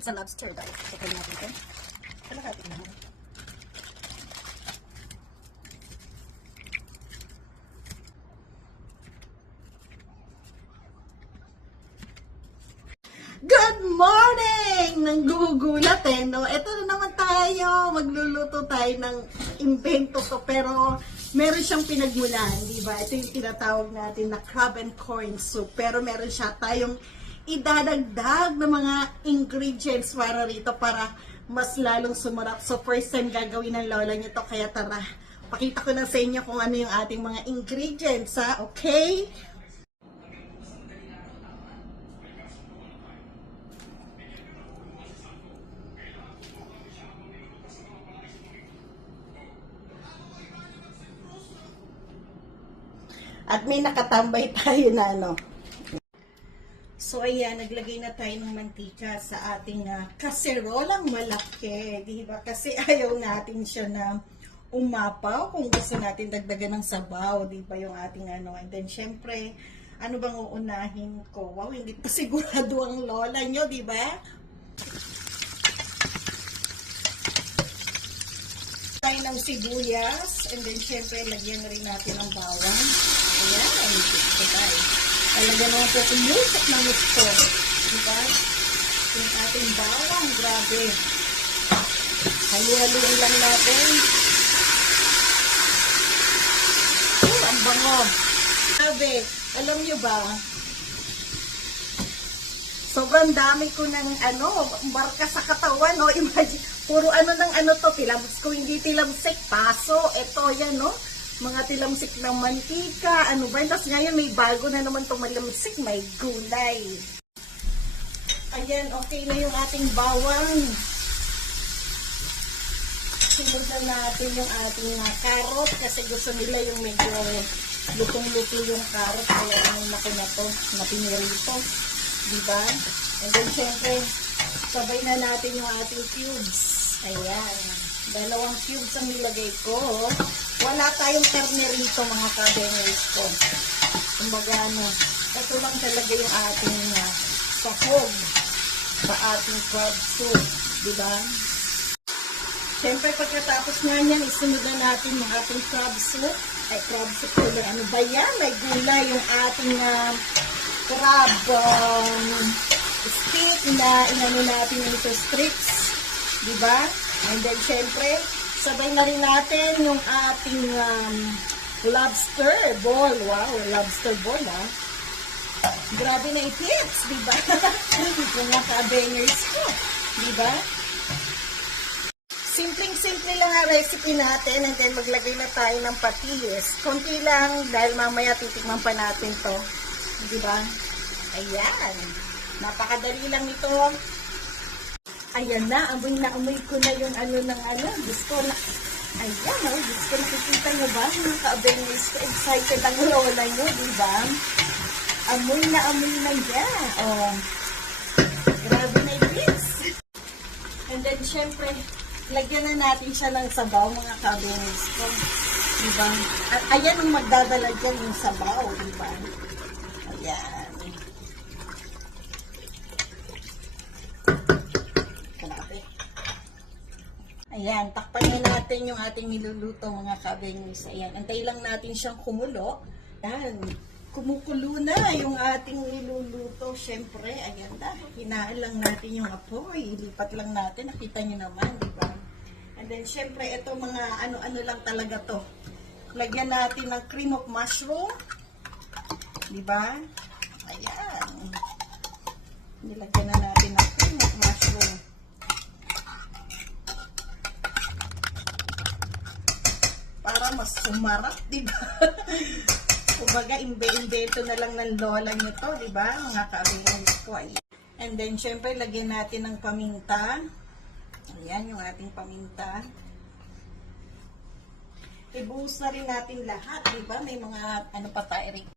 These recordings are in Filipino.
Sa lobster guys. Check natin ito. Kalahati na. Good morning! Nanggugulat no? Ito na naman tayo. Magluluto tayo ng invento to. Pero meron siyang pinagmulan, di ba? Ito yung tinatawag natin na crab and corn soup. Pero meron siya tayong idadagdag ng mga ingredients para rito para mas lalong sumarap. So first time gagawin ng lola niyo to. Kaya tara, pakita ko na sa inyo kung ano yung ating mga ingredients, ha? Okay? At may nakatambay tayo na ano. So ayan, naglagay na tayo ng mantika sa ating kaserolang malaki. Diba? Kasi ayaw natin siya na umapaw kung gusto natin dagdagan ng sabaw. Diba yung ating ano. And then syempre, ano bang uunahin ko? Wow, hindi pa sigurado ang lola nyo, diba? Tayo ng sibuyas. And then syempre, lagyan na rin natin ng bawang. Ayan, ito tayo. Talaga naman po kumusok na gusto. Diba? Yung ating bawang, grabe. Halu-haluin lang natin. Ang bango. Grabe, alam nyo ba? Sobrang dami ko ng marka sa katawan. No? Imagine, puro ng to, tilamsik ko, hindi tilamsik. Paso, ito yan, no? Mga tilamsik ng mantika, ano ba? Tapos ngayon may bago na naman itong malamsik, may gulay. Ayan, okay na yung ating bawang. Sunod na natin yung ating carrot kasi gusto nila yung medyo lutong-luto yung carrot. Kaya ano ko na to, na pinirito. Diba? And then syempre, sabay na natin yung ating cubes. Ayan. 2 cubes ang nilagay ko. Wala tayong karne rito mga kabengers ko. Kumbaga ito lang talaga yung ating sahog sa ating crab soup. Diba? Siyempre pagkatapos nga yan, isunod na natin yung ating crab soup. Ay, crab soup ulit. Ano ba yan? May gulay yung ating crab stick na inano natin yung ito strips. Diba? And then, syempre, sabay na rin natin yung ating lobster ball. Wow, lobster ball, ha? Grabe na it-hits, diba? Mga ka-bangers ko, diba? Simpleng-simple lang ang recipe natin and then maglagay na tayo ng patis. Konti lang dahil mamaya titikman pa natin to. Diba? Ayan. Napakadali lang ito. Ayan na, amoy ko na yung Diyos ko na, ayan Diyos ko, nakikita nyo ba? Mga ka-bangers ko, excited ang lola nyo, diba? Amoy na yan. Oh, grabe na yung and then, syempre, lagyan na natin siya ng sabaw, mga ka-bangers ko. Diba? At ayan ang magdadala dyan yung sabaw, diba? Ayan. Ayan, takpan na natin yung ating niluluto mga kabengis. Ayan, antay lang natin siyang kumulo. Ayan, kumukulo na yung ating niluluto. Siyempre, ayan na, hinaan lang natin yung apoy. Ilipat lang natin, nakita nyo naman, di ba? And then, siyempre, ito mga ano-ano lang talaga to. Lagyan natin ng cream of mushroom. Di ba? Ayan. Nilagyan na natin ng cream of mushroom. Para mas sumarap, diba? Kumbaga, imbe-imbento na lang ng lola nyo to, diba? Mga ka-abingers ko. And then, syempre, lagyan natin ng paminta. Ayan, yung ating paminta. Ibuhos na rin natin lahat, diba? May mga, pa tayo rin.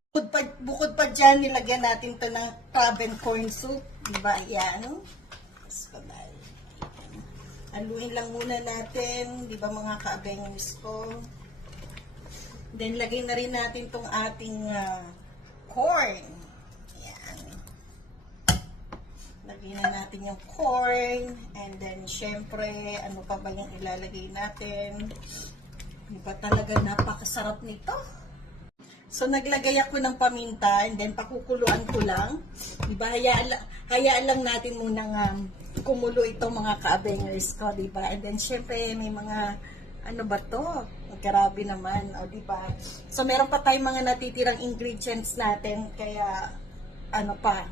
Bukod pa dyan, nilagyan natin to ng crab and corn soup. Diba? Ayan. Haluin lang muna natin, di ba mga ka-abengers ko. Then, lagay na rin natin tong ating corn. Ayan. Lagyan na natin yung corn. And then, syempre, ano pa ba yung ilalagay natin? Diba talaga napakasarap nito? So, naglagay ako ng paminta and then pakukuluan ko lang. Diba, hayaan lang natin munang kumulo itong mga ka-abengers ko, diba? And then, syempre, may mga, ano ba to? Grabe naman, o diba? So, meron pa tayong mga natitirang ingredients natin, kaya, ano pa,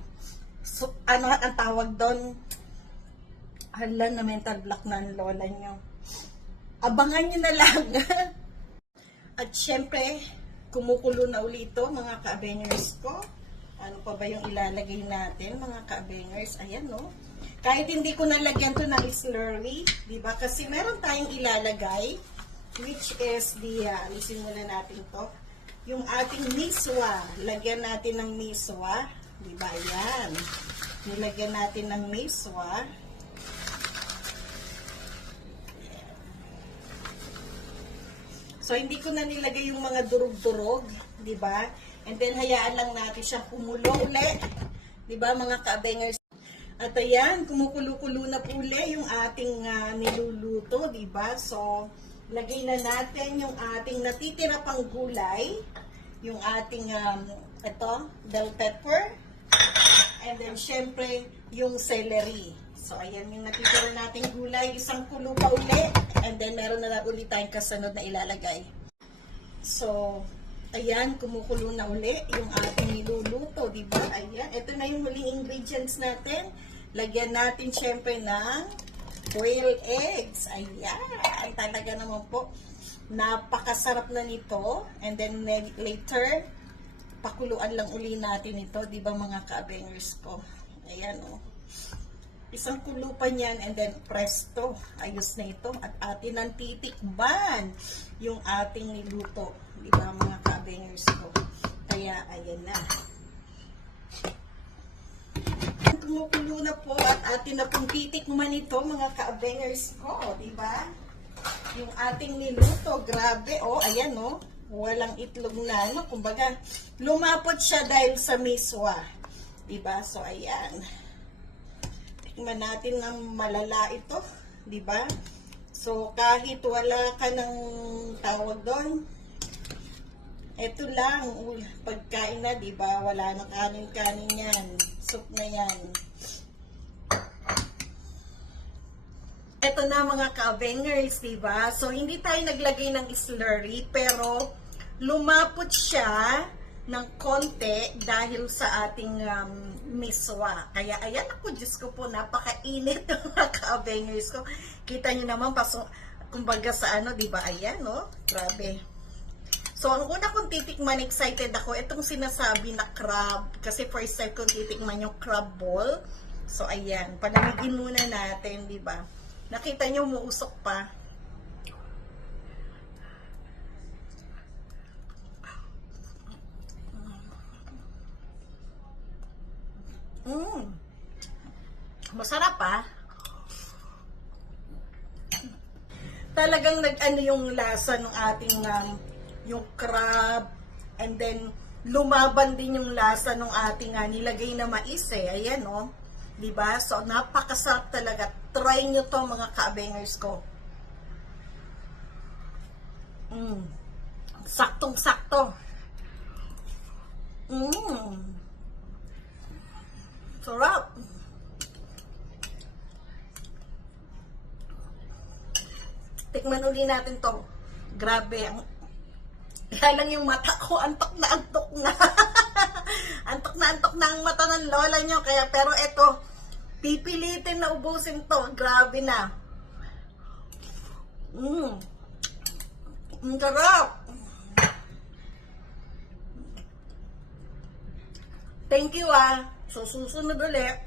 so, ano ang tawag doon? Hala, na mental block na ang lola nyo. Abangan nyo na lang. At syempre, kumukulo na ulit ito, mga ka-abengers ko. Ano pa ba yung ilalagay natin, mga ka-abengers? Ayan, no? Kahit hindi ko nalagyan to ng slurry, di ba? Kasi meron tayong ilalagay, which is the, alisin muna natin to, yung ating miswa. Lagyan natin ng miswa. Diba? Ayan. Nilagyan natin ng miswa. So, hindi ko na nilagay yung mga durog-durog. Diba? And then, hayaan lang natin siya kumulo ulit. Diba, mga ka-abengers? At ayan, kumukulo-kulo na po ulit yung ating niluluto. Diba? So, lagay na natin yung ating natitira pang gulay. Yung ating, ito, bell pepper. And then, syempre, yung celery. So, ayan yung natitira nating gulay. Isang kulo pa uli. And then, meron na ulit tayong kasunod na ilalagay. So, ayan, kumukulo na uli yung ating niluluto. Diba? Ayan. Ito na yung huling ingredients natin. Lagyan natin, syempre, ng boiled eggs. Ayan. Talaga naman po. Napakasarap na nito. And then, later, pakuluan lang uli natin ito, di ba mga ka-abengers ko? Ayan, oh. Isang kulo pa niyan, and then presto, ayos na ito. At atin ang titikman yung ating niluto, di ba mga ka-abengers ko? Kaya, ayan na. Kumukulo na po at atin na pong titikman ito, mga ka-abengers ko, di ba? Yung ating niluto, grabe, oh, ayan, oh. Walang itlog na, ano, kumbaga, lumapot siya dahil sa miswa. Diba? So, ayan. Tikman natin ng malala ito. Diba? So, kahit wala ka ng tawag doon, ito lang, pagkain na, diba? Wala nang kanin-kanin yan. Soup na yan. Ito na mga ka-abengers, diba? So, hindi tayo naglagay ng slurry, pero lumapot siya ng konti dahil sa ating miswa. Kaya, ayan ako, Diyos ko po, napakainit ng mga ka-abengers ko. Kita nyo naman, kumbaga sa ano, diba? Ayan, no? Grabe. So, ang una kong titikman, excited ako, itong sinasabi na crab. Kasi first time kong titikman yung crab ball. So, ayan. Palamigin muna natin, diba? Nakita nyo, umuusok pa. Masarap, ah. Talagang nag-ano yung lasa ng ating yung crab, and then lumaban din yung lasa ng ating nilagay na mais, eh. Ayan, oh. Diba? So, napakasarap talaga. Try nyo to, mga ka-abengers ko. Saktong-sakto. Sarap. Tikman uli natin to. Grabe. Kaya lang yung mata ko, antok na antok na. Antok na antok na ang mata ng lola nyo. Kaya, pero eto, pipilitin na ubusin to. Grabe na. Ang sarap. Thank you, ah. So, susunod ulit.